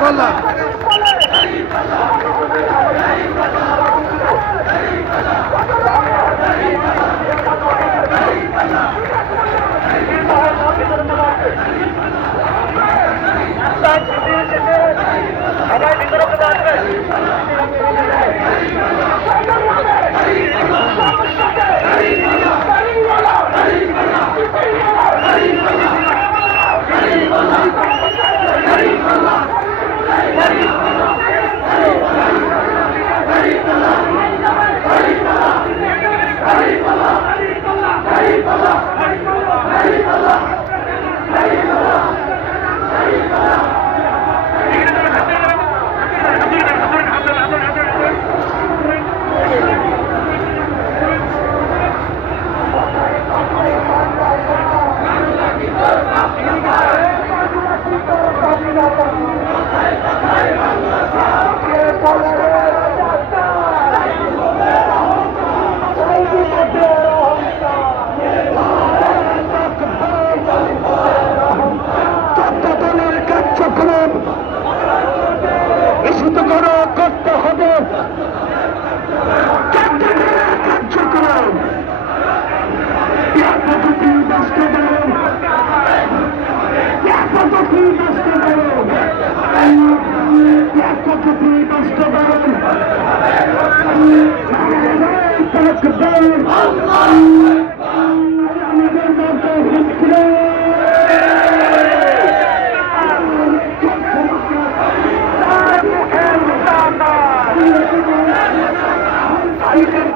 espalda. চট্টগ্রামের কার্যক্রম। নিষিদ্ধ